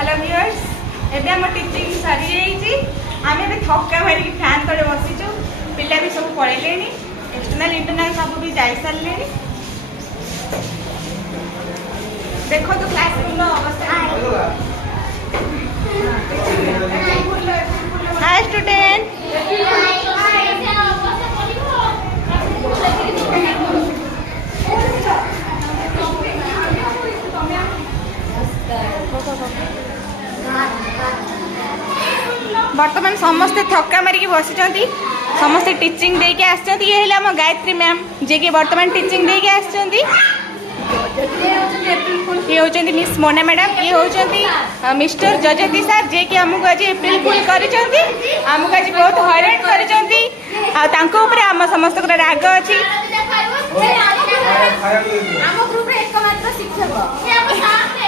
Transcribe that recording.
hello viewers एबे हम teaching सरी जाइए आम ए थका मारिक फैन तले बसीचु पिला भी सब पलैले एक्सटर्नाल इंटरनाल सब भी जा सारे देखो तो क्लासरूम अवस्था हाय स्टूडेंट बर्तमान समस्ते थका मारिक बसी समस्ते टीचिंग देके आसछन्ती ये हेला हम गायत्री मैम जे कि बर्तमान टीचिंग देके आसछन्ती ये होचन्ती मिस मोना मैडम ये होचन्ती मिस्टर जजती सर जे कि हमको आज एप्रिल फुल करिसन्ती हमको आज बहुत हैरान करिसन्ती आ तांको ऊपर हम समस्त को राग अछि हम ग्रुप रे एकमात्र शिक्षक